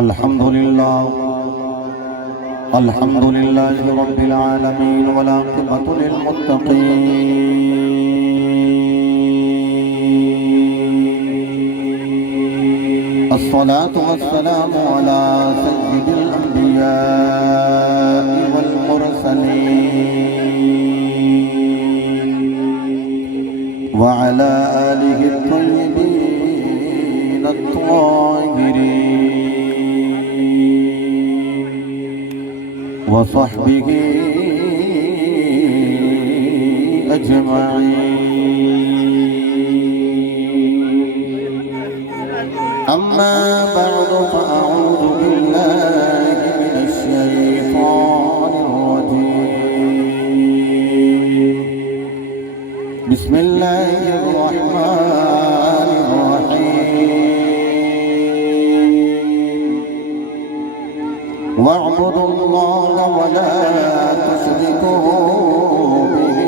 الحمد لله رب العالمين والعاقبة للمتقين الصلاة والسلام على سيد الأنبياء والمرسلين وعلى آله الطيبين الطاهرين وصحبه أجمعين. أما بعد فأعوذ بالله من الشيطان الرجيم. بسم الله الرحمن الرحيم. واعبدوا الله ولا تشركوا به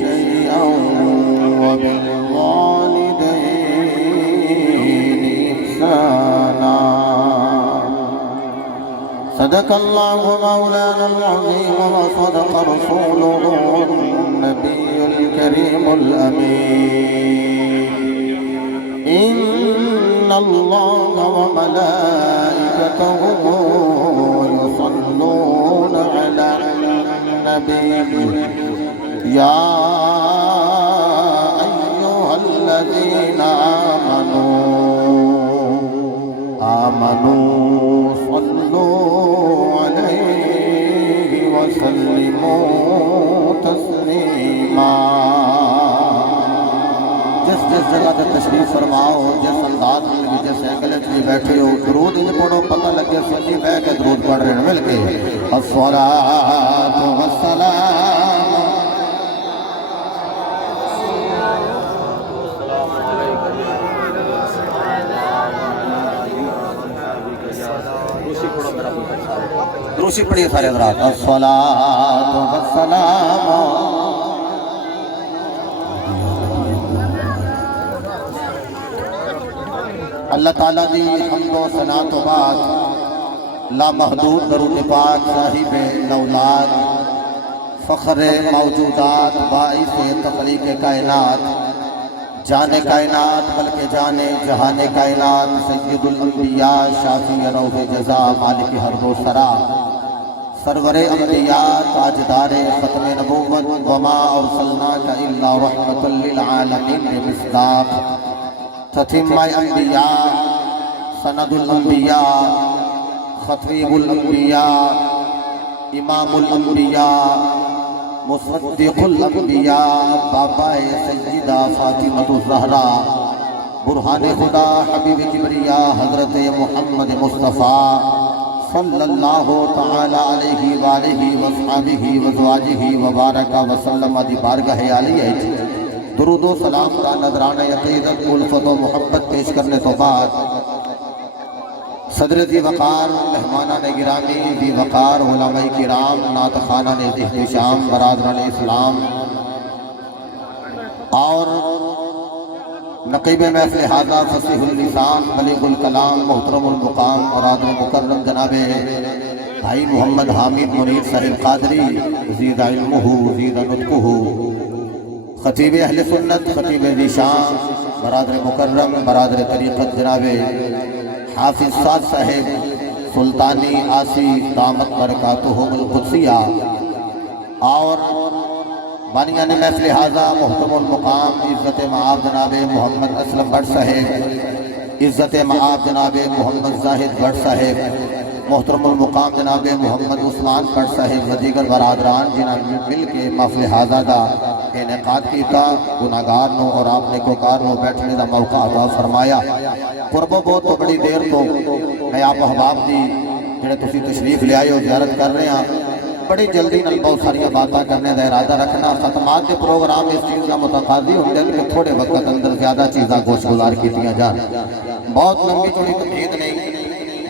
شيئا وبالوالدين إحسانا. صدق الله مولانا العظيم وصدق رسوله النبي الكريم الأمين. إن الله وملائكته يصلون على النبي يا أيها الذين آمنوا صلوا عليه وسلموا تسليما. جس جگہ تے تشریف فرماؤ، جس انداز میں جس اینگل میں بیٹھے ہو، درود ہی پڑھو، پتہ لگے سچی بہ کے درود پڑھ رہے ہیں مل کے. الصلاۃ والسلام دروشی پڑھیے سارے حضرات. الصلاۃ والسلام اللہ تعالیٰ دی حمد و ثنا تو بعد لامحدود درود پاک صاحب اولاد فخر موجودات باعث تخلیق کائنات جان کائنات بلکہ جان جہان کائنات سید الانبیاء شافی روح جزا مالک حرب و سرا سرور انبیاء تاجدار ختم نبوت وما ارسلناک الا رحمت للعالمین بمصداق تتمہ انبیاء سند الانبیاء خطیب الانبیاء امام الانبیاء مصدق الانبیاء بابا سیدہ فاطمہ الزہرا برہان خدا حبیب کبریا حضرت محمد مصطفیٰ صلی اللہ تعالی علیہ وآلہ وصحبہ وزواجہ وبارک وسلم دی بارگاہ عالیہ درود و سلام کا نذرانہ عقیدت الفت و محبت پیش کرنے تو بعد صدر دی وقار مہمانان گرامی دی وقار علماء کرام نعتخوانان احتشام برادران اسلام اور نقیب محفل حاضر فصیح اللسان بلیغ الکلام محترم المقام برادر مکرم جناب بھائی محمد حامد منیر صاحب قادری زید علمہ زید نطقہ خطیب اہل سنت خطیب ذیشان برادر مکرم برادر طریقت جناب حافظ سعد صاحب سلطانی آسی دامت برکاتہم القدسیہ اور بانیان محفل حاضر محترم المقام عزت معاب جناب محمد اسلم بٹ صاحب عزت معاب جناب محمد زاہد بٹ صاحب محترم المقام جناب محمد عثمان بٹ صاحب و دیگر برادران جنہاں مل کے محفل حاضر دا انعقاد کیتا گناہگار نو اور آپ نے کوکار نو بیٹھنے دا موقع عطا فرمایا. قرب و بہت تو بڑی دیر تو میں آپ احباب دی جنہیں تسی تشریف لے آئے ہو زیارت کر رہے ہیں بڑی جلدی نل بہت ساری باتاں کرنے دا ارادہ رکھنا. ختمات کے پروگرام اس چیز کا متقاضی ہوندے کہ تھوڑے وقت اندر زیادہ چیزاں گوش گزار کیتیاں جان. بہت لمبی چوڑی تمہید نہیں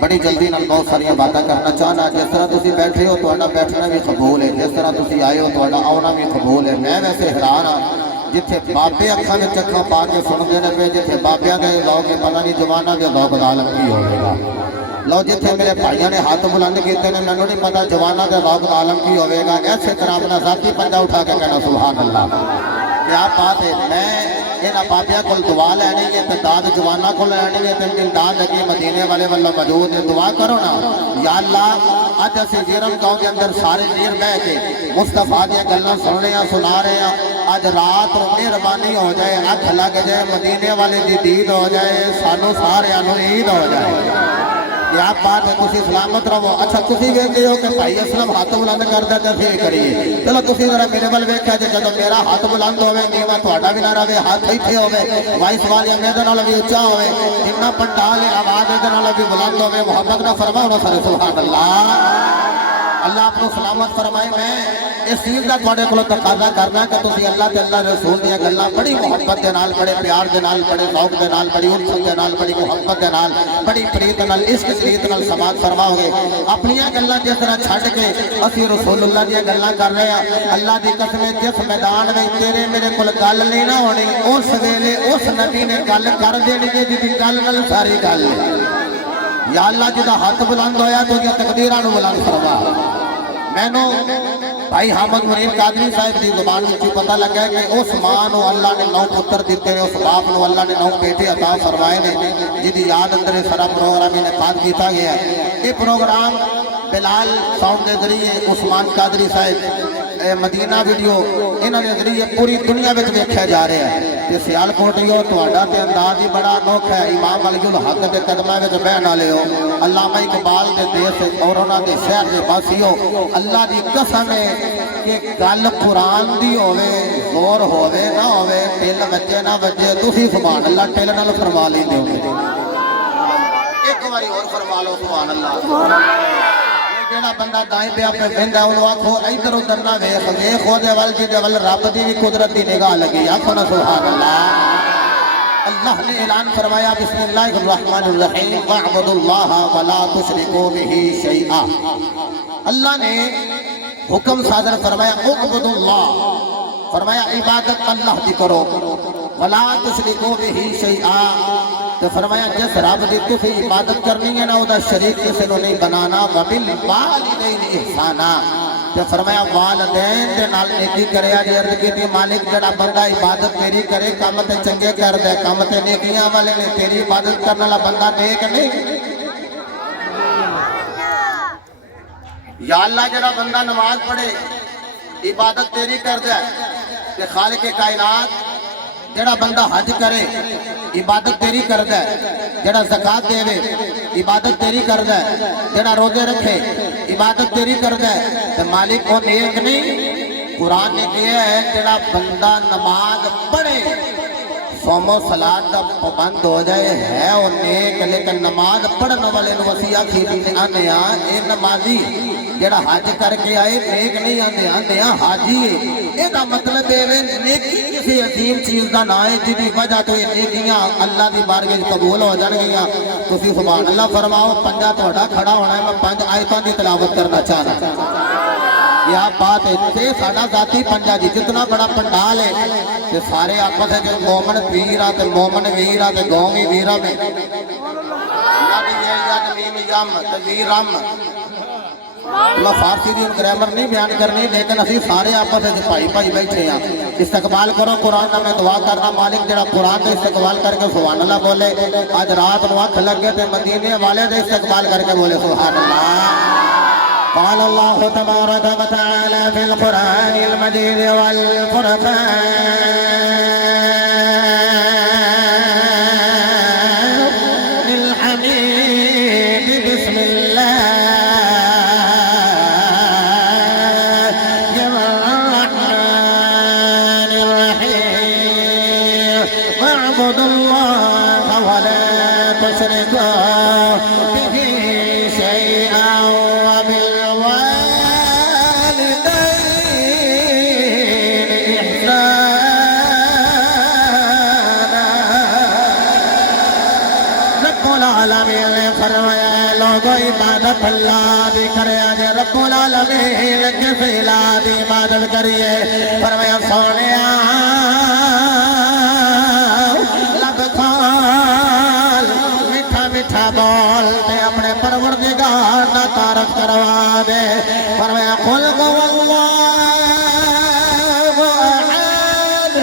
بڑی جلدی نال بہت ساری باتیں کرنا چاہنا. جس طرح تسی بیٹھے ہو تو بیٹھنا بھی قبول ہے، جس طرح تسی آئے ہو تو آنا بھی قبول ہے. میں ویسے حیران ہاں جتھے بابے اکھاں وچ اکھاں پا کے سن دے نے پے، جتھے بابیاں دے لوگ پتہ نہیں زمانہ دے لوگ عالم کی ہوے گا. لو جتھے میرے بھائیوں نے ہاتھ بلند کیتے نے مینوں نہیں پتا جواناں دے ذوق دا عالم کی ہوے گا ایسے طرح اپنا ذاتی پنجا اٹھا کے کہنا سبحان اللہ کیا بات ہے میں انہاں بابیاں کول دعا لینی ہے تے داد جواناں کول لینی ہے تے امداد اگے مدینے والے والوں موجود ہے دعا کرو نا یا اللہ اج اسی جرم گاؤں دے اندر سارے دیر بیٹھ کے مصطفیٰ دی گلاں سن رہے ہیں سنا رہے ہیں آج رات مہربانی ہو جائے اکھ لگ جائے مدینے والے دی دید ہو جائے سانو سارے عید ہو جائے یا بات ہے تسی سلامت رہو اچھا تسی ویکھدے ہو کہ بھائی اسلم ہاتھ بلند کردا تے پھر کریے چلو تسی ذرا میرے ول ویکھیا جے جدوں میرا ہاتھ بلند ہوے نیواں تہاڈا بھی نہ رہے ہاتھ ایتھے ہوے وائس والی میرے نال بھی اونچا ہوے جتنا پنڈال آواز دے نال بھی بلند ہوے محبت نہ فرماؤ نا سارے سبحان اللہ اللہ آپ کو سلامت فرمائے میں اس چیز کا تھوڑے کو تقاضا کرنا کہ تسی اللہ تے اللہ رسول دیا گلاں بڑی محبت دے نال بڑے پیار دے نال بڑے ذوق دے نال بڑی الفت دے نال بڑی محبت دے نال بڑی پریت نال عشق پریت نال سماعت فرماؤ گے اپنی گلاں جس طرح چھڈ کے اسی رسول اللہ دی گلاں کر رہے ہیں اللہ دی قسم جس میدان وچ تیرے میرے کول گل نہیں نہ ہونی اس ویلے اس نبی نے گل کر دینی جی دی گل نال ساری گل یا اللہ جدا ہاتھ بلند ہویا تو یہ تقدیراں نو بلند فرما مینوں بھائی حامد منیر قادری صاحب دی زبان وچ پتہ لگا ہے کہ اس ماں نو اللہ نے 9 پتر دیتے نے اس باپ نو اللہ نے 9 بیٹے عطا فرمائے نے جدی یاد اندر سارا پروگرام انعقاد کیتا گیا ہے یہ پروگرام بلال ساؤنڈ دے ذریعے عثمان قادری صاحب مدینہ ویڈیو انہاں دے ذریعے پوری دنیا وچ ویکھیا جا رہا ہے تے سیال کوٹیو تہاڈا تے انداز ہی بڑا انوکھا ہے امام علی الحق دے قدماں وچ بہن والے ہو علامہ اقبال دے دیس اور انہاں دے شہر دے واسیو اللہ دی قسم ہے کہ گل قرآن دی ہوے زور ہوے نہ ہوے دل بچے نہ بچے تسی سبحان اللہ ٹل نال فرما لیندے ہو ایک باری اور فرما لو سبحان اللہ جڑا بندہ دائیں پہ اپنے بہندا انہوں آکھو ادھر ادھر نہ ویکھ ویکھ اودے ول جے ول رب دی بھی قدرت دی نگاہ لگی آکھو نا سبحان اللہ اللہ نے اعلان فرمایا بسم اللہ الرحمن الرحیم واعبدوا اللہ ولا تشرکوا به شیئا اللہ نے حکم صادر فرمایا اعبدوا اللہ فرمایا عبادت اللہ کی کرو ولا تشرکوا به شیئا تو فرمایا جس رب دی تسی عبادت کرنی ہے نا او دا شریک کسی نو نہیں بنانا وبالوالدین احسانا تو فرمایا والدین دے نال نیکی کریا جی عرض کیتی مالک جڑا بندہ عبادت تیری کرے کام تے چنگے کر دے کام تے نیکیاں والے نے تیری عبادت کرنے والا بندہ نیک نہیں یا اللہ جڑا بندہ نماز پڑھے عبادت تیری کر دے تے خالق کائنات جڑا بندہ حج کرے عبادت تیری کر دے جڑا زکاة دے عبادت تیری کر دے جڑا روزے رکھے عبادت تیری کر دے تو مالک وہ نیک نہیں قرآن نے کہا ہے جڑا بندہ نماز پڑھے صوم و صلاۃ دا پابند ہو جائے ہے وہ نیک لیکن نماز پڑھنے والے نو اسی آکھی آنے اے نمازی جڑا حج کر کے آئے نیک نہیں آندے آندے حاجی ہے اے دا مطلب ہے نیکی کسی عظیم چیز دا نہ ہے جدی وجہ تو یہ نیکیاں اللہ دی بارگاہ قبول ہو جان گیاں تسی سبحان اللہ فرماؤ پنجا تہاڈا کھڑا ہونا ہے میں 5 آیتاں دی تلاوت کرنا چاہنا یا بات ہے ساڈا ذاتی پنجا جی جتنا بڑا پنڈال ہے کہ سارے آپس ہے جو مومن ویرا تے مومن ویرا تے گومی ویرا میں یاد میم یم تے ویرم میں فارسی دی گرامر نہیں بیان کرنی لیکن اسی سارے آپس ہے بھائی بھائی بیٹھے ہیں استقبال کرو قرآن کا میں دعا کرنا مالک جڑا قرآن کا استقبال کر کے سبحان اللہ بولے آج رات نو اکھ لگے تے مدینے والے دے استقبال کر کے بولے سبحان اللہ قال الله تبارك وتعالى في القرآن المجيد والفرقان الحميد بسم الله الرحمن الرحيم واعبدوا الله ولا تشركوا به شيئا عبادت اللہ دی کرے آج رب العالمین کسی لا دی عبادت کریے فرمایا سونیا لب کھال میٹھا میٹھا بول تے اپنے پرور پروردگار نہ تعارف کروا دے فرمایا قل هو اللہ احد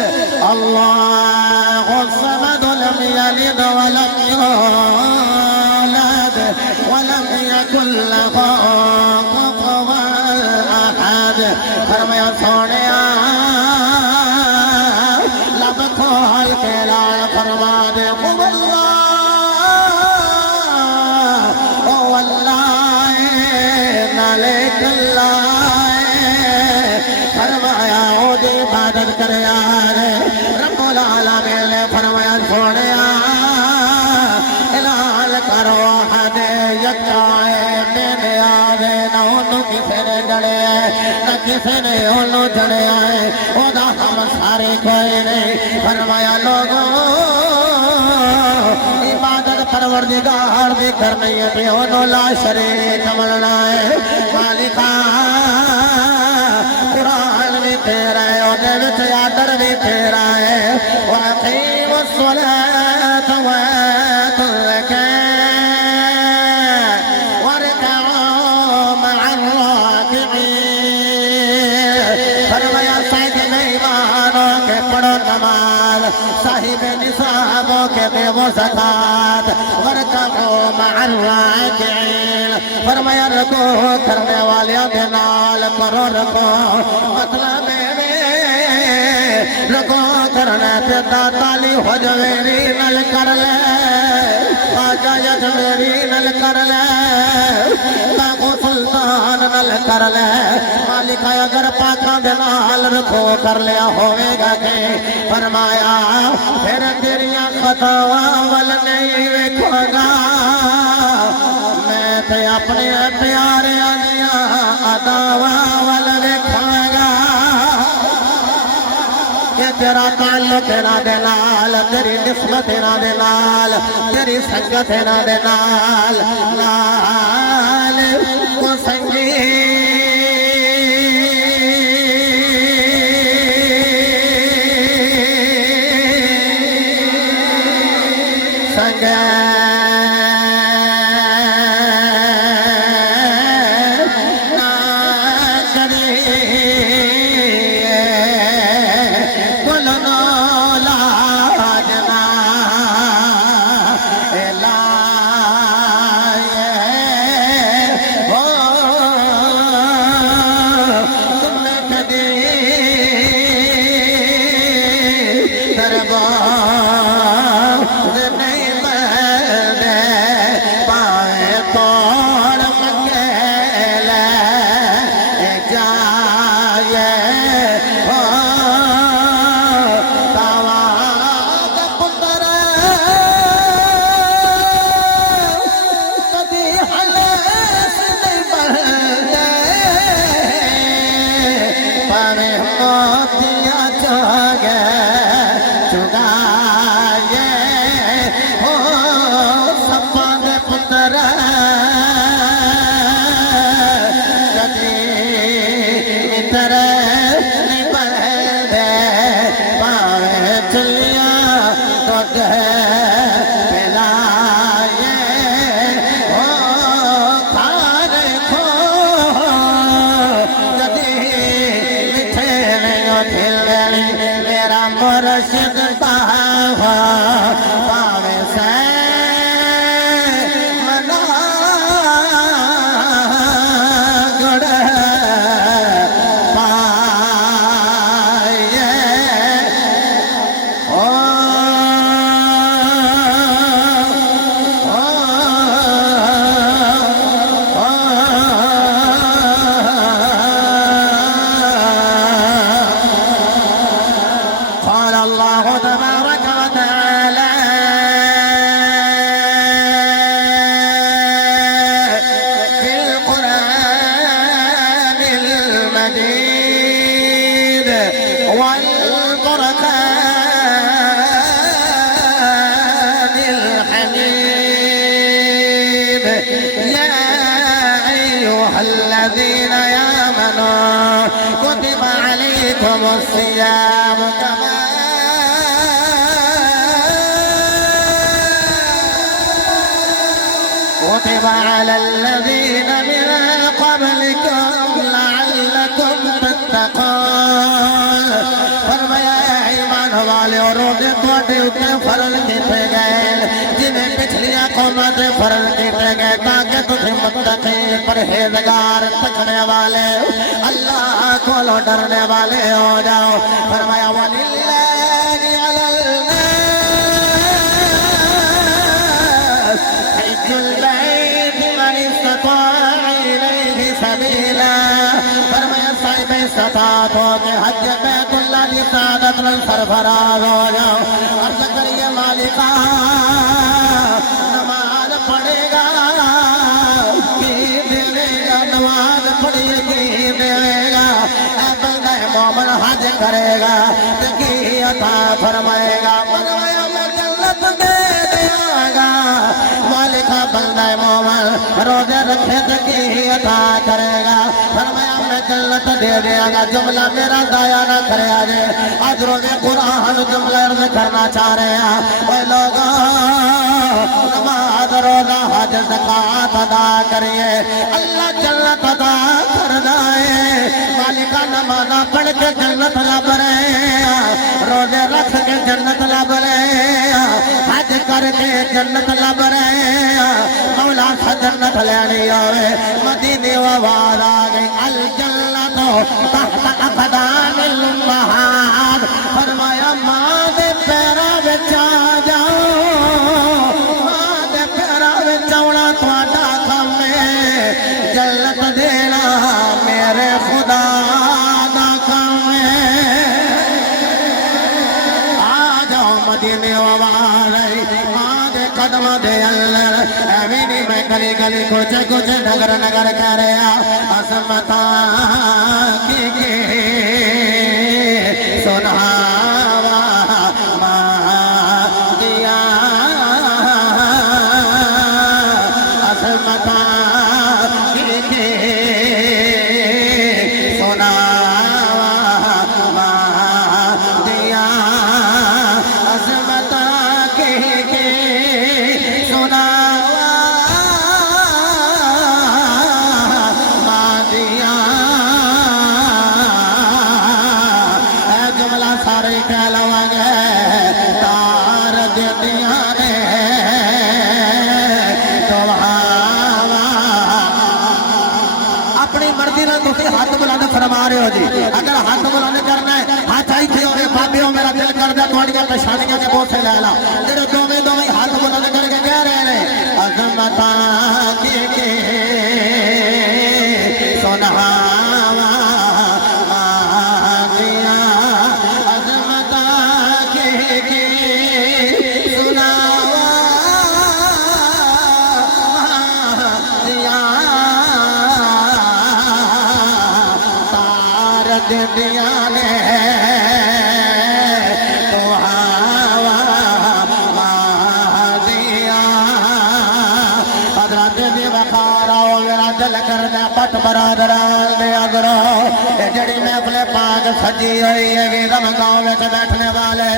اللہ الصمد لم یلد ولم یولد ولم یکن له کفوا احد فرمایا سونیا لب کھول کے اعلان فرما دے هو اللہ او اللہ نالک اللہ فرمایا او دی عبادت کرے یار رب العالمین نے فرمایا سونیا اعلان کرو حد یکائے میرے آدھے نہ انہوں کسے نے جڑے نہ کسے نے انہوں جڑے آئے او دا ہم سارے کوئی نہیں فرمایا لوگوں عبادت پروردگار دی کرنی ہے تے انہوں لا شریک مننا ہے مالکا قرآن بھی تیرا ہے او دے وچ یادر بھی تیرا ہے وَأَقِيمُ الصَّلَاةَ وَآتُوا الزَّكَاةَ وَارْكَعُوا مَعَ الرَّاكِعِينَ فرمایا صاحب ایمانوں کے پڑھو نماز صاحب نصابوں کے دے وہ زکات وَارْكَعُوا مَعَ الرَّاكِعِينَ فرمایا رکوع کرنے والیاں دے نال کرو رکوع مطلب رکوع کرنے پہ داتالی حجویری نل کر لے آجا یجویری نل کر لے باغو سلطان نل کر لے مالکہ اگر پاکاں دے نال رکوع کر لیا ہوئے گا کہ فرمایا پھر تیریاں خطاواں ول نہیں ویکھو گا میں تے اپنے پیارے آنیاں عداواں ول ویکھو گا کہ تیرا تعلق نہ دے نال تیری نسبت نہ دے نال تیری سنگت نہ دے نال نال کو سنگی سنگے الذين آمنوا كتب عليكم الصيام كما كتب على الذين من قبلكم لعلكم تتقون فرمایا ایمان والے اور روزے تواڈے اوتے فرض کیتے گئے جنہیں پچھلیاں قوماں تے فرض کیتے گئے تاکہ تسی متقی پرہیزگار تقوی والے اللہ کو ڈرنے والے ہو جاؤ فرمایا وللہ علی الناس حج البیت من استطاع الیہ سبیلا فرمایا صاحب استطاعت ہو کہ حج بیت اللہ کی سعادت میں سرفراز ہو جاؤ عرض کریے مالکا نماز پڑھے گا کی دے گا نماز پڑھیے کی دے گا اے بندہ مومن حج کرے گا تو کی عطا فرمائے گا فرمایا میں جنت دے دیا گا مالکا بندہ مومن روزے رکھے تو کی عطا کرے گا فرمایا میں جنت دے دیا گا جملہ میرا ضائع نہ کرے آجے آج روزے قرآن جملہ عرض کرنا چاہ رہے ہیں اے لوگوں نماز روزہ حج زکوٰۃ ادا کریے اللہ جنت عطا کر دائے مالکہ نماز پڑھ کے جنت لب رہے روزے رکھ کے جنت لب رہے حج کر کے جنت لب رہے مولا سا جنت لینی ہوئے مدینے آواز آ گئی الجنت تحت اقدام الامہات فرمایا ماں دے پیرا وچ آ جاؤ ماں دے پیرا وچ آونا تہاڈا کم ہے جنت دینا میرے خدا دا کم ہے آ جاؤ مدینے آواز آئی ماں دے قدم دے اللہ ایویں نہیں میں گلی گلی کچھ کچھ نگر نگر کر رہا عظمتاں کی سنہاوا ماں دیا عظمتاں کی سنہاوا ماں دیا عظمتاں کی سنہاوا ماں دیا اے جملہ سارے کہہ لواں گے تار دیندیاں نے اپنی مرضی نال تسی ہاتھ بلند فرما رہے ہو جی اگر ہاتھ بلند کرنا ہے ہاتھ ایتھے ہوئے بابیوں میرا دل کردا تہاڈیاں پچھانیاں کے بوسے لے لا جڑے دوویں ہاتھ بلند کر کے کہہ رہے نے عظمتاں کی سنہاوا ماں دیا عظمتاں کی سنہاوا دیا تار دیا نے تو ہوا ماں دیا حضرت دی وقار آؤ میرا دل کرنا پٹ برادران دے اگرو جڑی محفل پاک سجی ہوئی ہے غم گاؤں میں بیٹھنے والے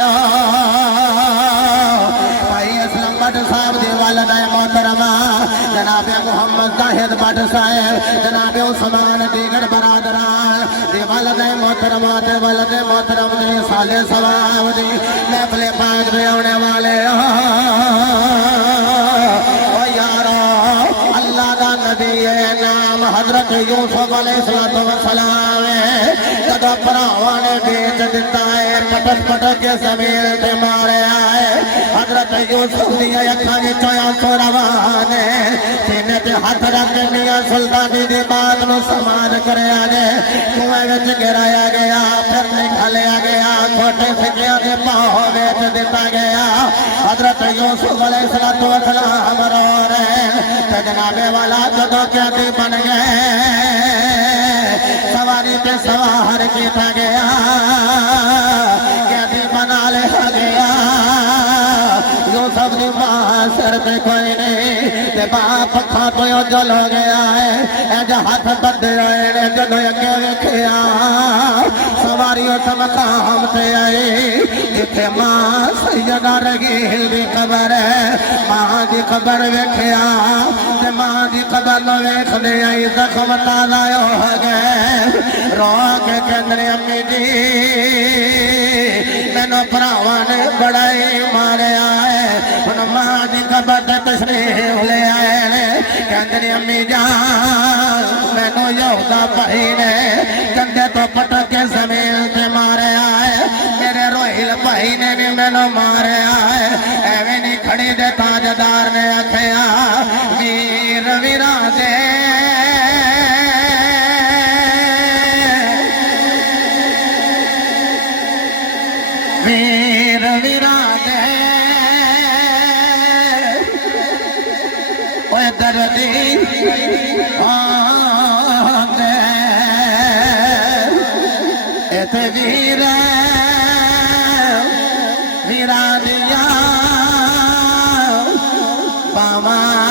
بھائی اسلام بٹ صاحب دی والدہ محترمہ جناب محمد زاہد بٹ صاحب جناب عثمان دیگر برادران دی والدہ محترمہ تے والد محترم دی سالے ثواب دی محفل پاک میں آنے والے او یارو اللہ دا نبی نام حضرت یوسف علیہ السلام جدو پراواں نے بیچ دیتا ہے پٹک پٹک کے زمین تے مارے آئے حضرت یوسف دی اکھاں وچوں آنسو روان سینے تے ہاتھ رکھ کے میاں سلطانی دی بات نو سماج کریا جے کنویں وچ گرایا گیا پھر نکالیا گیا چھوٹے سکیاں دے پاؤں وچ دتا گیا حضرت یوسف علیہ السلام رو رہے تے جناب والا جدو قیدی بن گئے سواری پہ سوار کیتا گیا قیدی بنا لیا گیا یوسف دی ماں سر پہ کوئی نہیں تے باپ کھا تو جل ہو گیا ہے اے جو ہاتھ بدے ہوئے نے جدو اگے ویکھیا سرکاری اس مقام تے آئے جتھے ماں سیدہ رگیل دی قبر ہے ماں دی قبر ویکھیا تے ماں دی قبر نو ویکھدے آئی زخم تازہ ہو گئے رو کے کہندے امی جی مینوں بھراواں نے بڑا ہی ماریا ہے ہن ماں دی قبر تے تشریف لے آئے کہندے امی جان مینوں یہودا بھائی نے کندھے تو پٹک کے زمین تے ماریا ہے میرے روہیل بھائی نے بھی مینوں ماریا ہے ایویں نہیں کھڑی دے تاجدار نے آکھیا ویر ویراں دے ویر ویراں دے اوے دردی آندے ایتھے ویر ویراں دیاں باواں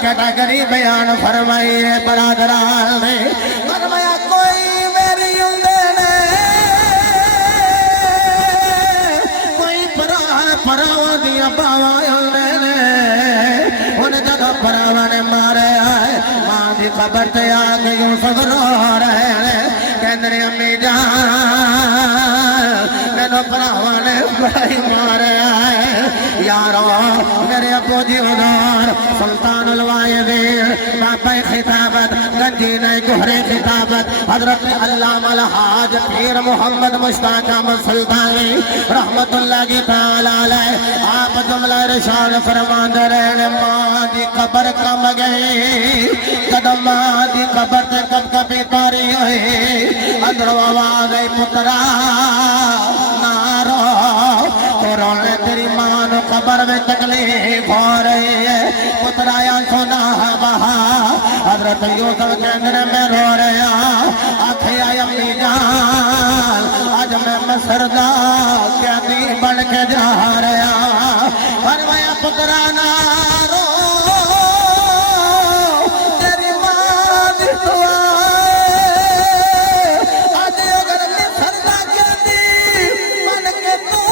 کیٹاگری بیان فرمائی ہے برادران نے فرمایا کوئی میری اندے کوئی پراواں دیاں باواں اندے نے ان جگہ پراواں نے مارے آئے ماں دی قبر تے آ کے یوسف رو رہے ہیں کہندے امی جان مینوں پراواں نے بڑی مارے آئے یارو میرے ابو جی حضور سلطان الوائدین بابا خطابت گنجینہ گہرے خطابت حضرت علامہ الحاج پیر محمد مشتاق احمد سلطانی رحمت اللہ کی تعالی علیہ آپ جملہ ارشاد فرماندے رہے ماں دی قبر کم گئی قدم ماں دی قبر تے کب کبھی تاری ہوئی اندروں آواز ای پترا نارو رونے تیری ماں نو قبر میں تکلیف ہو رہی ہے پترایا سنا بہا حضرت یوسف کے اندر میں رو رہا آکھیا امی جان آج میں مصر دا قیدی بن کے جا رہا فرمایا پترا نہ رو تیری ماں دی دعا آج اگر مصر دا قیدی بن کے تو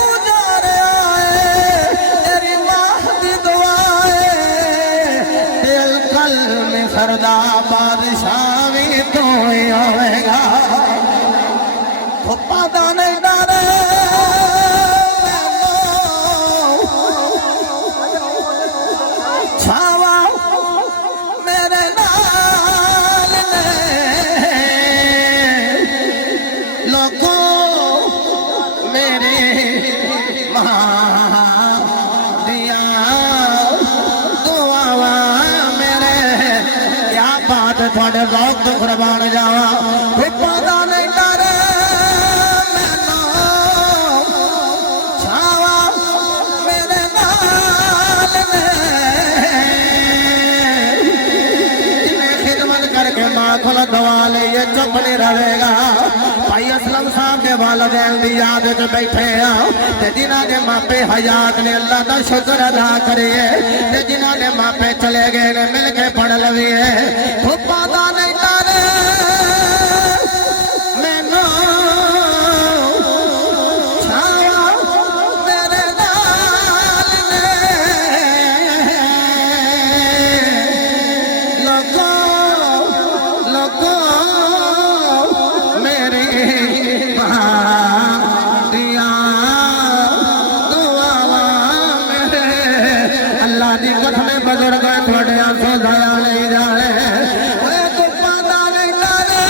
سردا بادشاہ بھی تو ہی ہوئے گا پھپا دانے ڈارے چھاوا میرے نال نے لوگوں میری ماں تھوڑے ذوق تو قربان جاوا پھپا نہیں ڈرے مینوں چھاوا میرے نال نے جنہیں خدمت کر کے ماں کو دعا لے یہ چپ نہیں رہے گا بھائی اسلم صاحب کے والدین دی یاد وچ بیٹھے تے جنہاں دے ماپے حیات نے اللہ دا شکر ادا کریے تے جنہاں دے ماپے چلے گئے نے مل کے پڑھ لویے پھپا دا نہیں ڈرے مینوں چھاوا میرے نال نے لوگوں میری اللہ دی قسم بزرگ تھوڑے آنسو ضائع نہیں جانے اوے تو پادا نہیں ڈرے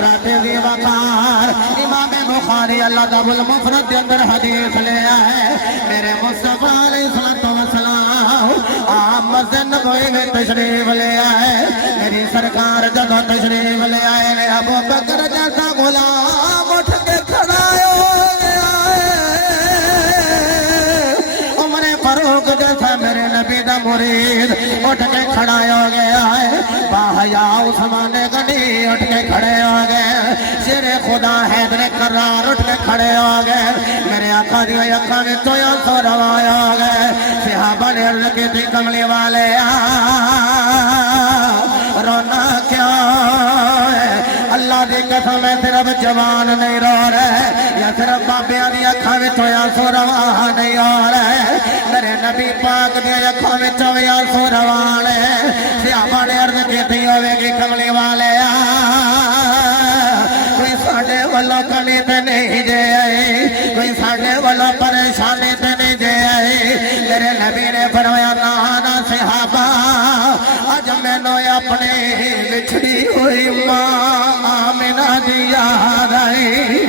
حضرت ذی وقار امام بخاری اللہ تعالی المفرد کے اندر حدیث لے آئے میرے مصطفیٰ علیہ السلام آپ مسجد نبوی میں تشریف لے آئے میری سرکار جب تشریف لے آئے نے ابو بکر جیسا غلام اٹھ کے کھڑا ہو گیا عمر فاروق جیسا میرے نبی دا مرید اٹھ کے کھڑا ہو گیا ہے باحیا عثمان غنی اٹھ کے کھڑے ہو گئے شیر خدا حیدر کرار اٹھ کے کھڑے ہو گئے میرے آقا دی اکھاں وچوں آنسو روایا ہو گئے صحابہ نے عرض کی تھی کملی والے رونا کیا ہے اللہ دی قسم ہے صرف جوان نہیں رو رہے یا صرف بابیاں دی اکھاں وچوں آنسو روا نہیں ہو رہے میرے نبی پاک دی اکھاں وچوں آنسو روا لے صحابہ نے عرض کی تھی ہوے گی کملی والے کوئی ساڈے والوں کلی تے نہیں جے آئی کوئی ساڈے والوں پریشانی تے نہیں جے آئی میرے نبی نے فرمایا نہ صحابہ اج مینوں اپنے بچھڑی ہوئی ماں آمنہ دی یاد آئی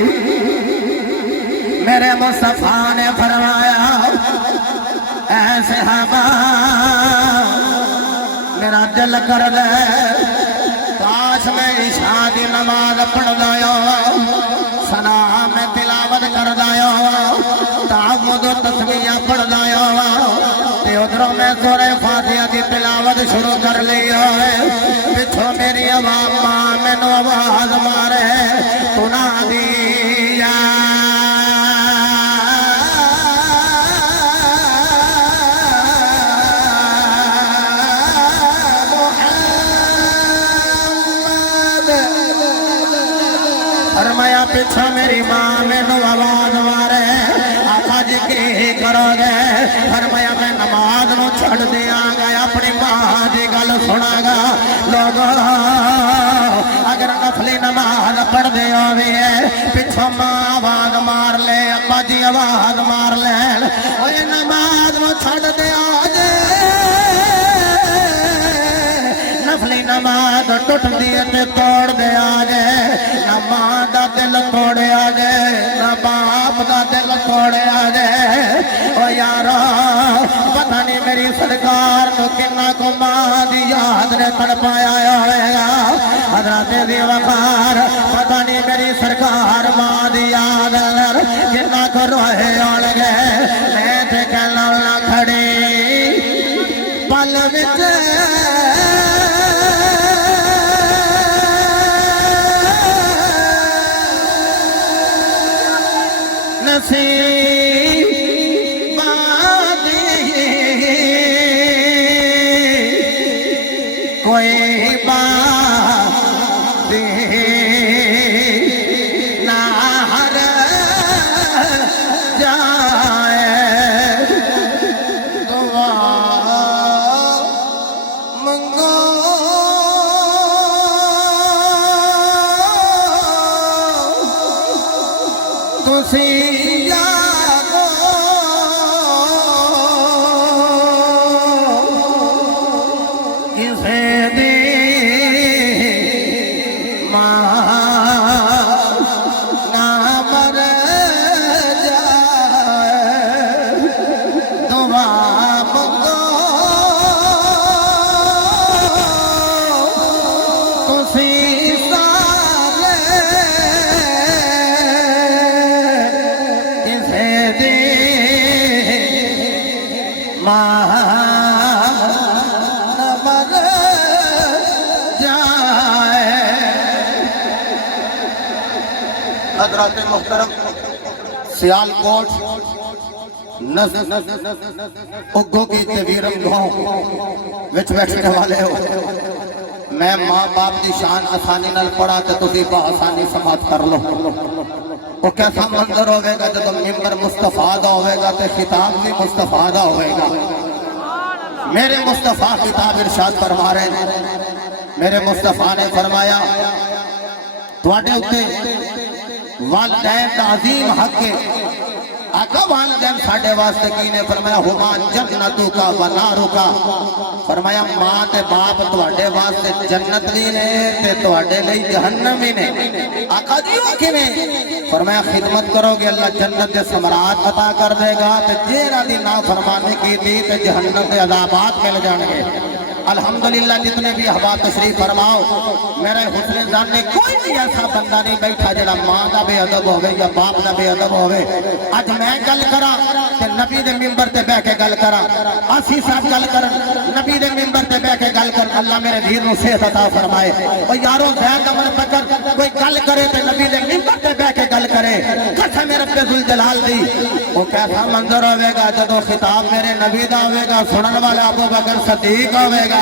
میرے مصطفیٰ نے فرمایا اے صحابہ میرا دل کر دے کاش میں عشاء دی نماز پڑھ دایا سنا میں تلاوت کر دایا تعوذ و تسبیح پڑھ دایا تے ادھروں میں سورہ فاتحہ دی تلاوت شروع کر لیا ہے پچھو میری عوام ماں مینوں آواز مارے تنادی یا فرمایا پچھا میری ماں مینوں آواز مارے آقا جی کی کرو گے فرمایا میں نماز نو چھڑ دیا گا اپنی ماں دی گل سنا گا لوگو اگر نفلی نماز پڑھ دے ہوئی ہے پچھو ماں آواز مار لے ابا جی آواز مار لین اوہ نماز نو چھڑ دیا جے نفلی نماز ٹوٹ دیئے تے توڑ دیا جے نہ ماں دا دل توڑیا جے نہ باپ دا دل توڑیا جے او یارو پتہ نہیں میری سرکار تو کنا کو ماں دی یاد نے تڑپایا ہوئے گا حضرت ذی وقار پتہ نہیں میری سرکار ماں دی یاد کنا کو روئے آڑ گئے میں تے کہنا نہ کھڑی پل وچ کوئی بات نہ ہر جائے دعا منگو تسی حضرات محترم سیالکوٹ اگو کی ویرم گاؤں وچ بیٹھنے والے ہو میں ماں باپ دی شان آسانی نال پڑھا تے تسی با آسانی سماعت کر لو وہ کیسا منظر ہوئے گا جب ممبر مصطفیٰ دا ہوئے گا تے خطاب بھی مصطفیٰ دا ہوئے گا میرے مصطفیٰ خطاب ارشاد فرما رہے ہیں میرے مصطفیٰ نے فرمایا تواڈے اوتے والدین دا عظیم حق ہے آقا والدین ساڑھے واسطے کی نے فرمایا ہما جنتو کا و نارو کا فرمایا ماں تے باپ تواڈے واسطے جنت بھی نے تے تواڈے لئی جہنم بھی نے آقا جی وہ کیویں فرمایا خدمت کرو گے اللہ جنت دے ثمرات عطا کر دے گا تے جیڑا دی نافرمانی کی تھی تے جہنم دے عذابات مل جان گے الحمدللہ جتنے بھی احباب تشریف فرماؤ میرے حسن جاننے کوئی بھی ایسا بندہ نہیں بیٹھا جڑا ماں دا بے ادب ہوئے یا باپ دا بے ادب ہوئے آج میں گل کرا کہ نبی دے ممبر تے بہ کے گل کرا آسی صاحب گل کر نبی دے ممبر تے بہ کے گل کر اللہ میرے دھیر نو صحت عطا فرمائے اور یارو زید عمر پکر کوئی گل کرے تے نبی دے ممبر تے بہ کے گل کرے قسم رب ذوالجلال دی وہ کیسا منظر ہوئے گا جدو خطاب میرے نبی دا ہوئے گا سنن والا ابو بکر صدیق ہوئے گا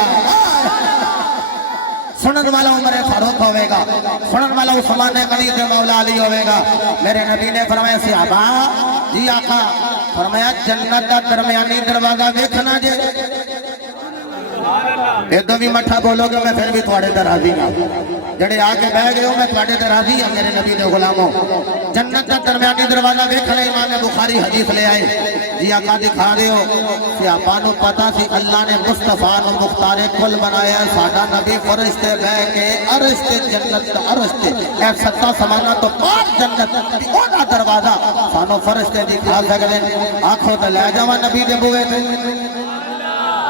سنن والا عمر فاروق ہوئے گا سنن والا عثمان غنی سے مولا علی ہوئے گا میرے نبی نے فرمایا صحابہ جی آقا فرمایا جنت دا درمیانی دروازہ دیکھنا جے ادو بھی مٹھا بولو گے میں پھر بھی تھوڑے تے راضی ہاں جڑے آ کے بہ گئے ہو میں تھوڑے تے راضی ہوں میرے نبی دے غلاموں جنت دا درمیانی دروازہ دیکھنا امام بخاری حدیث لے آئے جی آقا دکھا رہے ہو کہ آپا نو پتا سی اللہ نے مصطفیٰ نو مختار کل بنایا ساڈا نبی فرشتے بہ کے عرش تے جنت عرش تے اے ستا سمانا تو پاک جنت او دا دروازہ سانو فرشتے دکھا سکدے آنکھوں تے لے جاواں نبی دے بوئے تے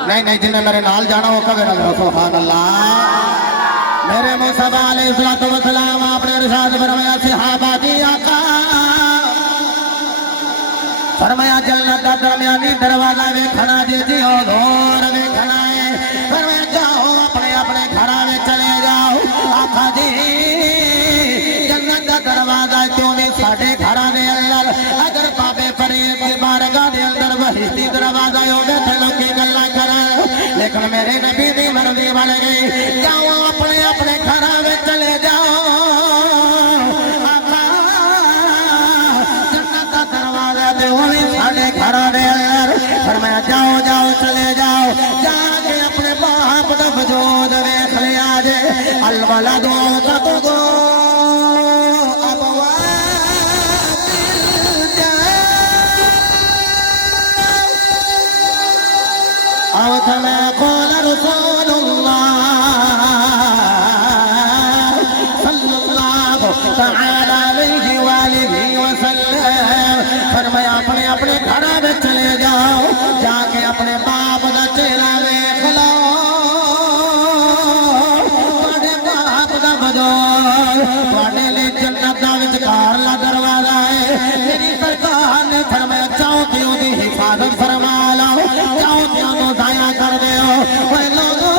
نہیں نہیں جنہیں میرے نال جانا ہو کبھی رہا سبحان اللہ میرے مصطفیٰ علیہ السلام آپ نے ارشاد فرمایا صحابہ دی آقا فرمایا جنت دا درمیانی دروازہ ویکھنا جی او دور ویکھنا ہے فرمایا جاؤ اپنے اپنے گھراں وچ چلے جاؤ آقا جی جنت دا دروازہ کیوں نہیں ساڈے گھراں دے اندر اگر بابے فرید دی بارگاہ دے اندر بہشتی دروازہ ہوے تے لوکی گلاں کرن لیکن میرے نبی دی مرضی بن گئی جاؤ اپنے اپنے گھراں وچ چلے جاؤ آقا جنت دا دروازہ تے ہوے ساڈے گھراں دے اندر فرمایا جاؤ جاؤ چلے جاؤ جا کے اپنے باپ دا وجود ویکھ لیا جے الولد تطغو أو كما قال رسول الله صلى الله تعالى عليه وآله وسلم فرمایا اپنے اپنے گھراں وچ چلے جاؤ جا کے اپنے باپ دا چہرہ ویکھ لو تواڈے باپ دا وجود تواڈے لئی جنت دا وچکار لا دروازہ ہے میری سرکار نے فرمایا جاؤ تے اودی حفاظت فرما لو جاؤ تے اودوں ضائع کر دیو اے لوگو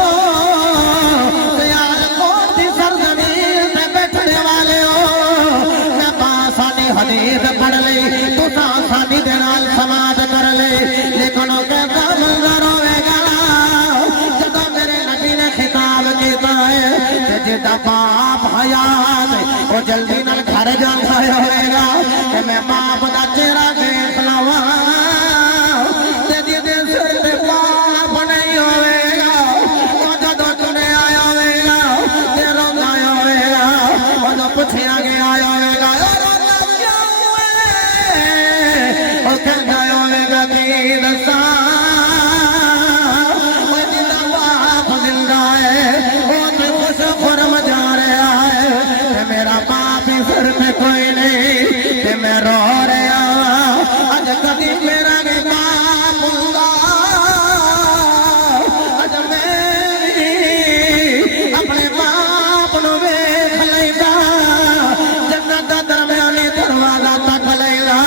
خیال کوٹ دی سرزمین تے بیٹھنے والے ہو میں پاسانی حدیث پڑھ لئی تساں آسانی دے نال سماعت کر لئی لیکن او کیسا منظر ہوے گا جدوں میرے نبی نے خطاب کیتا ہے تے جدا باپ حیات او جلدی نال گھر جاندا ہوئے گا تے میں باپ دا چہرہ دیکھ لواں تے جدے سر تے باپ نہیں ہوئے گا او جدوں چنے آیا ہوئے گا تے روندا ہوئے گا او پچھیا گیا ہوئے گا رونا کیوں ہے او کہندا ہوئے گا کہ دساں او جدا باپ زندہ ہے او تے خوش خرم جا رہا ہے تے میرا باپ ہی سر پہ کوئی نہیں تے میں رو رہا اج کدی میرا نہیں باپ ہوندا اج میں اپنے باپ نو ویکھ لیندا جنت دا درمیانی دروازہ تک لیندا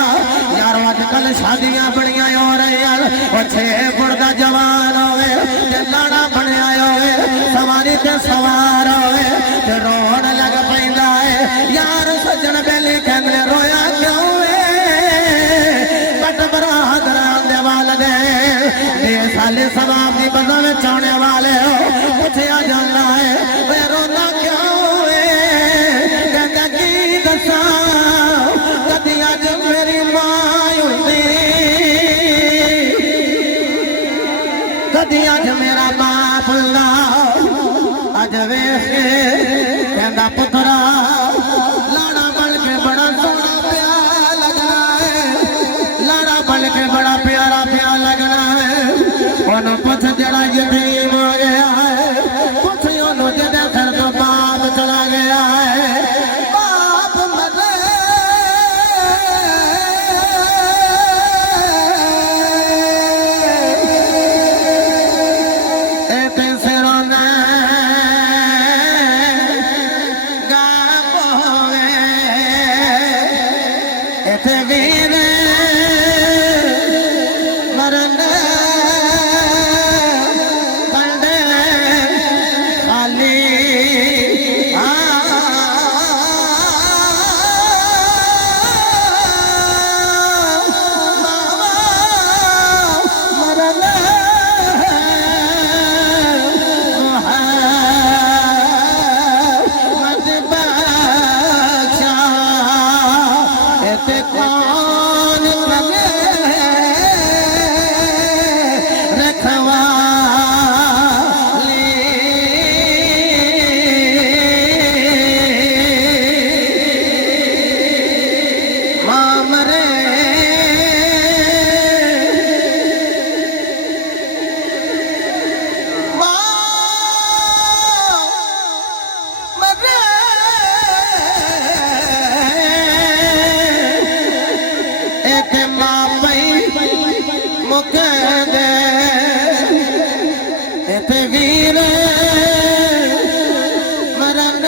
یارو اج کل شادیاں بڑیاں ہو رہیاں او 6 فٹ دا جوان ہوئے تے لاڑا بنیا ہوئے سواری تے سوار ہوئے تے رون لگ پیندا ہے یار سجن بیلی کہندے رویا کیوں بٹ برادران دے والدے بے سالے ثواب دی بزا میں چاہنے والے ہو پوچھیا جانا ہے اے رونا کیوں کہندے کی دساں کدی اج میری ماں ہوندی کدی اج میرا باپ ہوندا اج ویکھ کے کہندا پترا لاڑا بن کے بڑا سونا کچھ جڑا یتیم ہو گیا ہے کچھ انہوں جڑے گھر تو باپ چلا گیا ہے باپ مرے ایتے سرونے گاپ ہوئے ایتے ویرے مرنے کنڈے خالی مرنے محمد بخشا ایتے کون لگے رکھوالی ماں مرے ایتے ماں پئی مکے دے ایتے ویر مرن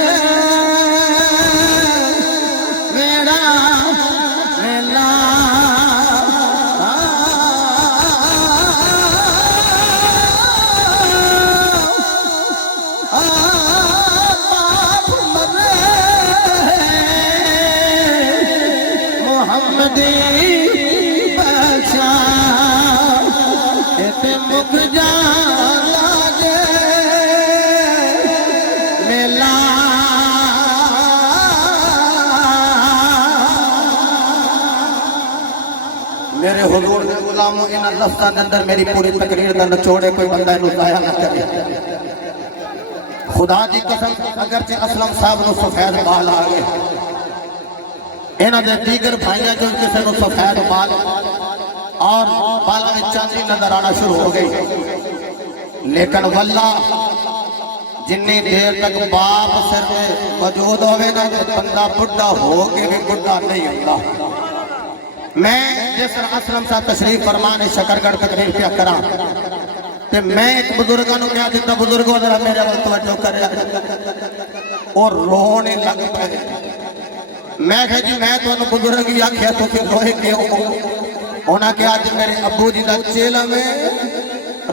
ویڑا ویلا باپ مرے محمدی بخشا ایتے مک جا لاگے میلا میرے حضور نے غلاموں ان لفظاں دے اندر میری پوری تقریر دا نچوڑے کوئی بندہ انہوں ضائع نہ کرے خدا دی قسم اگرچہ اسلم صاحب نو سفید بال آگے انہاں دے دیگر بھائیاں جو کسے نو سفید بال اور بالا میں چاندی نظر آنا شروع ہو گئی لیکن واللہ جنی دیر تک باپ سر میں موجود ہوئے نا بندہ بڑھا ہو کے بھی بڑھا نہیں ہوتا میں جس طرح اسلم صاحب تشریف فرمانے شکرگڑھ تقریر کیا کرا کہ میں ایک بزرگوں نے کیا دیتا بزرگوں ذرا میرے وقت توجہ کرے اور رونے لگ پڑے میں کہا جی میں تو انہوں بزرگی آکھیا تو پھر روئے کیوں ہونا کہ آج میرے ابو جی دا چیلہ میں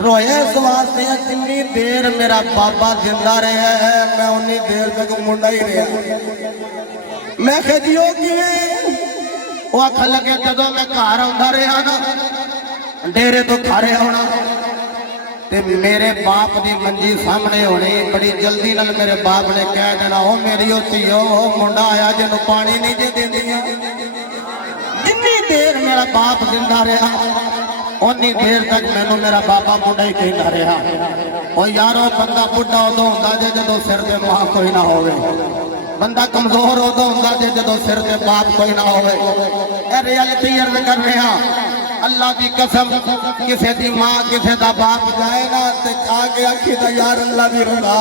روئے اس واسطے ہیں جنی دیر میرا بابا زندہ رہے ہے میں انہی دیر تک منڈا ہی رہا میں کہا جی ہو کیویں وہ آکھا لگے جدو میں کار ہوندہ رہا نا ڈیرے تو کھارے ہونا تے میرے باپ دی منجی سامنے ہونی بڑی جلدی نل میرے باپ نے کہہ دینا ہو میری ہوتی ہو منڈا آیا جنو پانی نہیں جے دے دیا جنی دیر میرا باپ زندہ رہا انی دیر تک میں نو میرا بابا منڈا ہی کہنا رہا اور یارو بندہ بڑھا ہو دو ہندہ جے جدو سر دے وہاں کوئی نہ ہوئے بندہ کمزور ہو دو ہندہ جے جدو سر دے باپ کوئی نہ ہوئے اے ریالٹی عرض کر رہا اللہ دی قسم کسے دی ماں کسے دا باپ جائے نا تے آگے آکھی دا یار اللہ دی رضا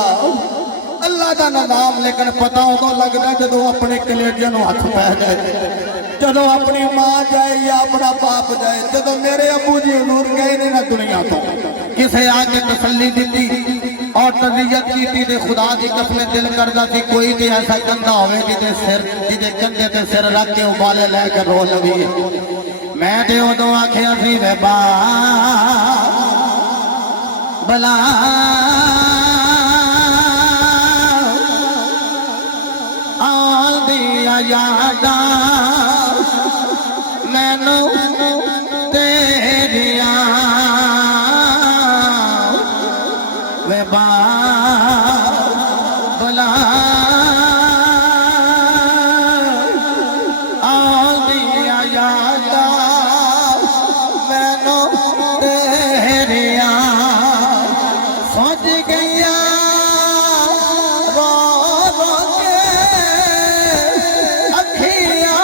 اللہ دا نظام لیکن پتہ ہو تو لگ دا جدو اپنے کلیجے نو ہاتھ پہ جائے جدو اپنی ماں جائے یا اپنا باپ جائے جدو میرے ابو جی حضور گئے نہیں نہ دنیا تو کسے آگے تسلی دیتی اور تذیت کی تھی دے خدا دی قسم دل کردہ تھی کوئی بھی ایسا کندہ ہوئے جدے کندے تے سر رکھ کے ابالے لے کر رو لگی میں دے او دو آنکھیں سی بے بلا آل دیا یادا میں نو تیریا بے بلا آل دیا یادا میں نو تیریا سوچ گیا رو رو کے اکھیاں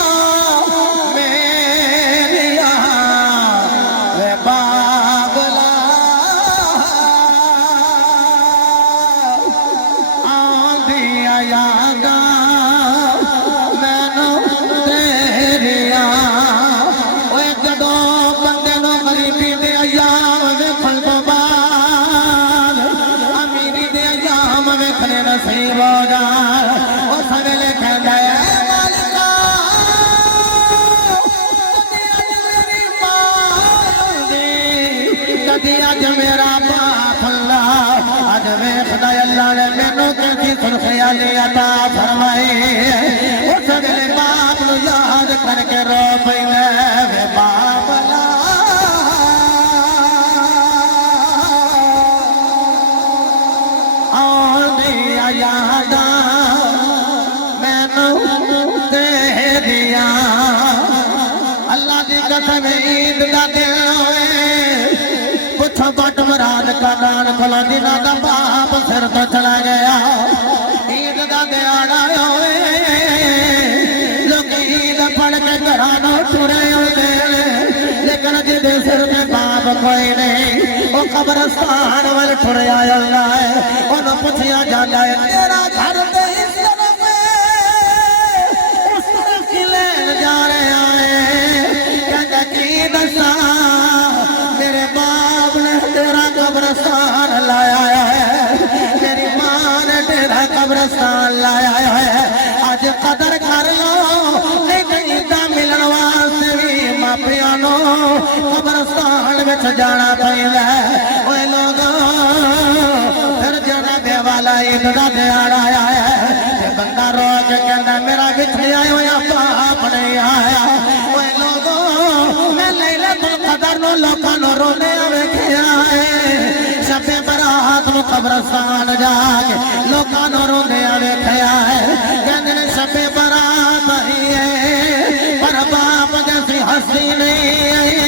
سمید دا دل ہوئے پچھو گٹ مراد کا دان کھلا جنہ دا باپ سر تو چلا گیا عید دا دیاڑا ہوئے لوگ عید پڑھ کے گھرانوں ٹورے ہوئے لیکن جدے سر میں باپ کوئی نہیں وہ قبرستان وال ٹھڑیا اللہ ہے انہوں پوچھیا جانا ہے تیرا گھر دے اس طرف ہے اس طرف کی لین جا رہے آئے کہتا کی دسا میرے باپ نے تیرا قبرستان لایا ہے میری ماں نے تیرا قبرستان لایا ہے آج قدر کر لو لیکن عیدہ ملن واسطے بھی ماپیانو قبرستان وچ جانا پہلا ہے اوے لوگوں پھر جناب والا عید دا دیاڑا آیا ہے تے بندہ رو کے کہندا میرا وچھڑیا ہویا باپ نہیں آیا اوے لوگوں میں لیلۃ القدر نو لوکاں نو روندے ویکھیا ہے شب برات نو قبرستان جا کے لوکاں نو روندے ویکھیا ہے کہندے نے شب برات آئی ہے پر باپ جیسی ہستی نہیں آئی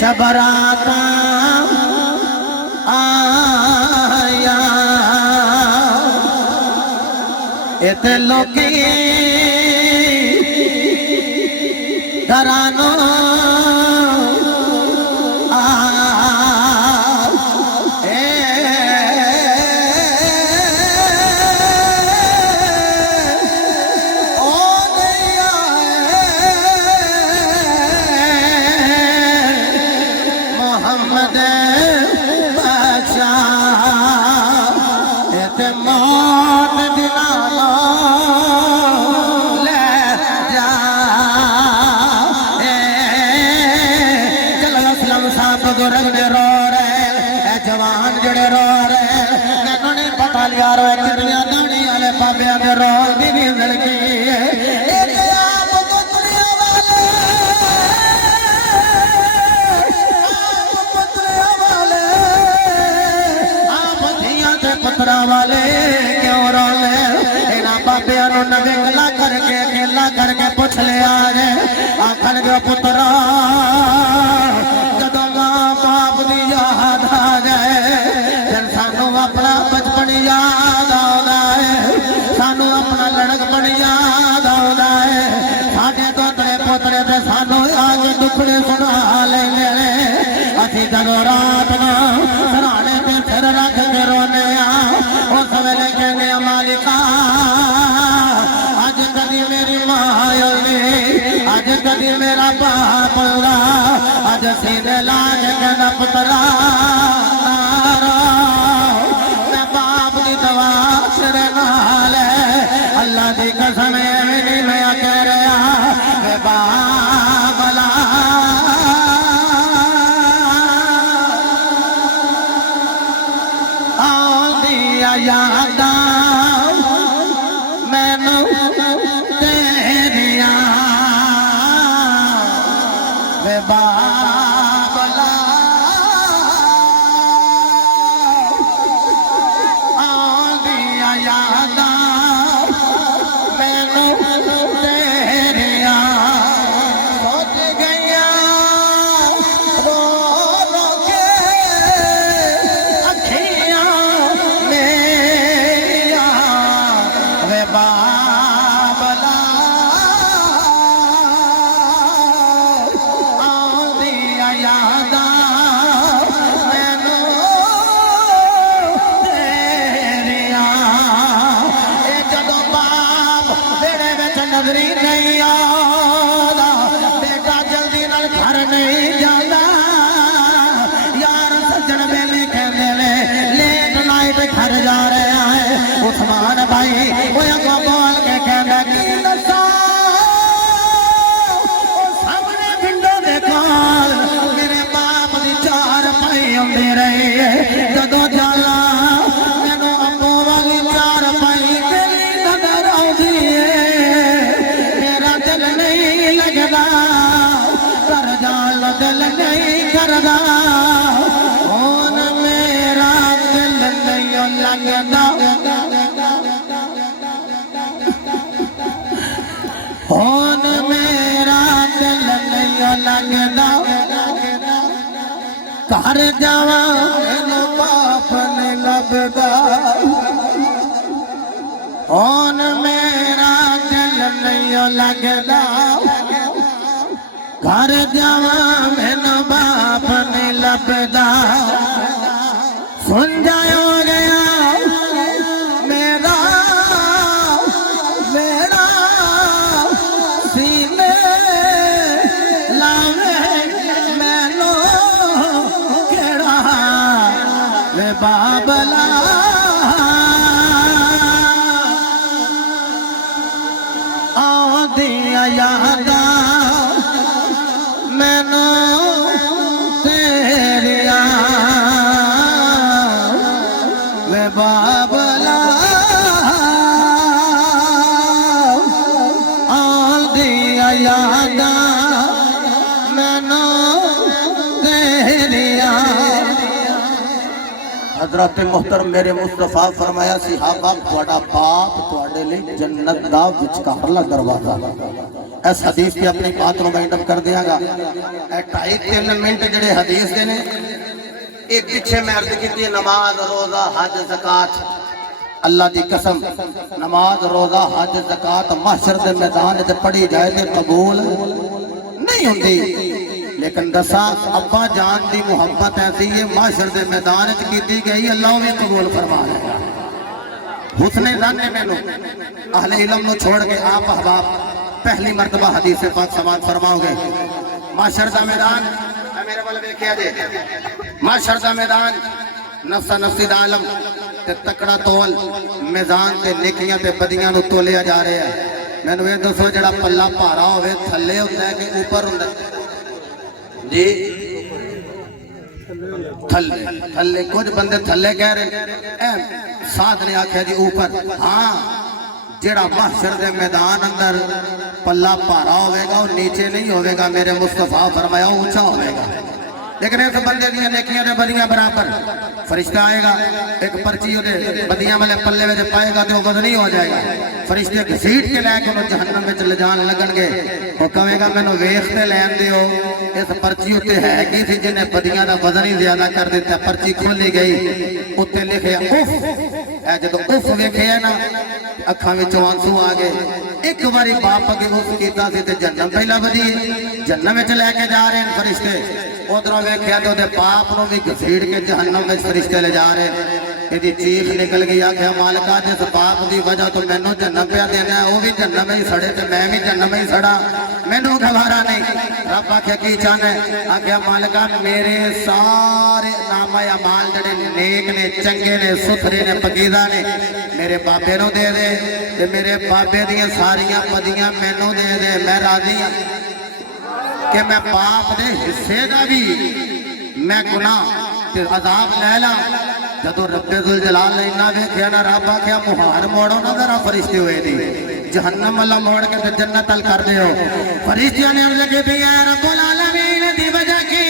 شبرات آیا ایتے لوکی گھرانوں جوان جڑے رو رہے میں نے پتا لیا رو کتنیا دانی والے پاپیاں دے رو دی بھی لڑکی ہے ایک آپ تو دنیا والے آپ پتریا والے آپ دھیاں تے پترا والے کیوں رو لے انہاں پاپیاں نو نوے گلا کر کے پوچھ لے آجے آکھن گے پترا جدوں ماں باپ دی یاد آ جائے پھر سانو اپنا بچپن یاد آؤندا ہے سانو اپنا لڑکپن یاد آؤندا ہے ساڈے دوترے پوترے تے سانو آگے دکھڑے سنا لے اسی جدوں رات نو سرانے تے سر رکھ کے رونے اس ویلے کہنے مالکا اج کدی میری ماں آئی اج کدی میرا باپ ہوگا اج سینے لا کے کہنا پترا میں باپ کی دعا تیرے نال ہے اللہ دی قسم نہیں میں کہہ رہا میں باپ لا آندیا یادا مینوں تیریاں میں باپ لا آندیا یادا مینوں تیریاں سوچ گئیاں رو رو کے اکھیاں میریاں گھر جاواں مینوں باپ نہیں لبدا ہن میرا دل نہیں لگدا گھر جاواں مینوں باپ نہیں لبدا سن جائے ہو گیا میرا سینے لاوے مینوں کیڑا وے بابلا آدیاں یاداں مینوں تیریاں وے بابلا آدیاں یاداں مینوں تیریاں حضرت محترم میرے مصطفیٰ فرمایا صحابہ تھوڑا باپ تھوڑے لئے جنت دا وچکارلا دروازہ اس حدیث کی اپنی بات رو بائنڈ اپ کر دیا گا 2.5-3 منٹ جڑے حدیث دینے ایک پیچھے میں عرض کی تھی نماز روزہ حج زکاة اللہ دی قسم نماز روزہ حج زکاة محشر دے میدان تے پڑھی جائے تے قبول نہیں ہوندی لیکن دسا ابا جان دی محبت ایسی ہے محشر دے میدان تے کیتی گئی اللہ بھی قبول فرما لے گا حسن ظن نے میں اہل علم نو چھوڑ کے آپ احباب پہلی مرتبہ حدیث پاک سماعت فرماؤ گے معاشر دا میدان میرے والے دیکھیا دے معاشر دا میدان نفسا نفسی دا عالم تے تکڑا تول میزان تے نیکیاں تے بدیاں نو تولیا جا رہے ہیں میں نے دوستو جڑا پلہ پارا ہوئے تھلے ہوتا ہے کہ اوپر ہوتا ہے جی تھلے کچھ بندے تھلے کہہ رہے ساتھ نے آکھیا جی اوپر ہاں جڑا محشر دے میدان اندر پلہ پارا ہوئے گا اور نیچے نہیں ہوئے گا میرے مصطفیٰ فرمایا اونچا ہوئے گا لیکن ایک بندے دیا نیکیاں دے بدیاں برابر فرشتہ آئے گا ایک پرچی دے بدیاں والے پلے میں پائے گا تو وہ وزنی ہو جائے گا فرشتے گھسیٹ کے لے کے انہوں جہنم میں چلے جان لگن گے وہ کہے گا میں نے ویختے لین دیو اس پرچی ہوتے ہے کی تھی جنہیں بدیاں دا وزنی زیادہ کر دیتا پرچی کھولی گئی ہوتے لکھے اوف اے جدو اوف ویکھے ہے نا اکھاں میں چوانسو آگے ایک باری باپ کے اوف کیتا سی تے جنم پہلا بدی جنم میں چلے کے جا رہے ہیں فرشتے ادھروں ویکھیا تو دے باپ نو بھی گھسیٹ کے جہنم میں فرشتے لے جا رہے ہیں یہ چیخ نکل گئی آکھیا مالکہ جس باپ دی وجہ تو میں نو جنم پہ دینا ہے وہ بھی جنم میں ہی سڑے تے میں بھی جنم میں ہی سڑا میں نو گھوارا نہیں رب آکھیا کی چاہنا ہے آکھیا مالکہ میرے سارے نامہ اعمال جڑے نیک نے چنگے نے ستھرے نے پکیزہ نے میرے بابے نو دے دے تے میرے بابے دیاں ساریاں پدیاں میں نو دے دے میں راضی ہوں کہ میں باپ دے حصے دا بھی میں گناہ تے عذاب لیلا جدو رب ذوالجلال نے انہا دیکھیا نا رب آکھیا مہار موڑو نا ذرا فرشتے ہوئے دی جہنم اللہ موڑ کے تے جنت تل کر دے ہو فرشتیاں نے عرض کی بھی اے رب العالمین دی وجہ کی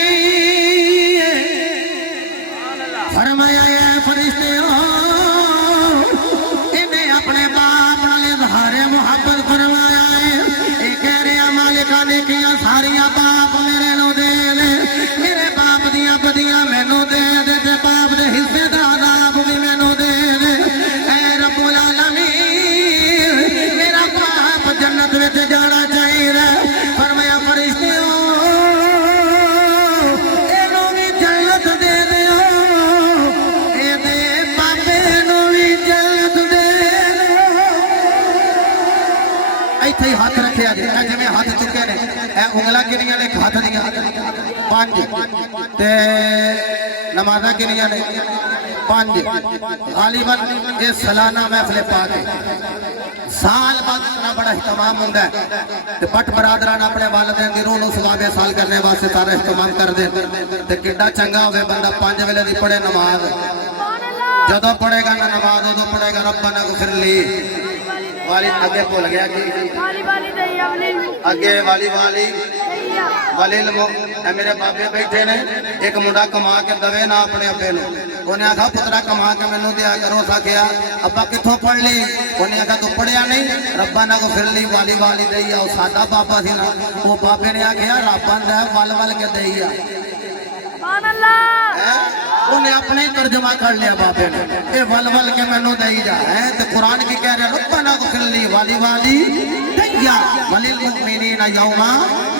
فرمایا اے فرشتے ہو انہیں اپنے باپ نال اظہار محبت فرمایا ہے اے کہہ رہے مالکہ نے کیا ساریاں باپ میرے نو دے دے میرے باپ دیاں بدیاں میں نو دے دے تے باپ دے حصے دا عذاب بھی میں نو دے دے اے رب العالمین میرا باپ جنت میں تے جانا چاہیے فرمایا فرشتے ہو اے نو بھی جنت دے دے ہو اے دے باپے نو بھی جنت دے دے ایتھے ہی ہاتھ رکھیا جی اے جمیں ہاتھ چکے نے اے انگلا کنیاں نے ہاتھ دیا 5 تے نمازہ کنیاں نے 5 غالباً یہ سالانہ محفل پاک ہے سال بعد اتنا بڑا اہتمام ہوتا ہے تے پٹ برادران اپنے والدین دی روح نو ثواب سال کرنے واسطے سارا اہتمام کر دے تے کڈا چنگا ہوے بندہ 5 ویلے دی پڑھے نماز جدوں پڑھے گا نا نماز ادوں پڑھے گا ربنا اغفر لی والی اگے بھول گیا کہ اگے والی اے میرے بابے بیٹھے نے ایک منڈا کما کے دوے نا اپنے ابے نو انہیں آکھا پترا کما کے میں نو دیا کرو سا کیا ابا کتھوں پڑھ لی انہیں آکھا تو پڑھیا نہیں ربنا اغفر لی والی دئیا وہ سادہ بابا سی نا وہ بابے نے آکھیا ربنا دے ول کے دئیا انہیں اپنے ہی ترجمہ کر لیا بابے نے اے ول کے مینوں دئی جا ہے تے قرآن کی کہہ رہے ربنا اغفر لی والی دیا وللمؤمنین یوما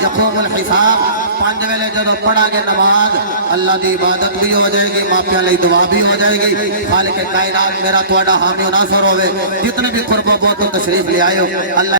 یقوم الحساب 5 ویلے جدو پڑھا گے نماز اللہ دی عبادت بھی ہو جائے گی ماپیاں لئی دعا بھی ہو جائے گی خالق کائنات میرا تہاڈا حامی و ناصر ہوے جتنے بھی قرب و بہت تشریف لے آئے ہو اللہ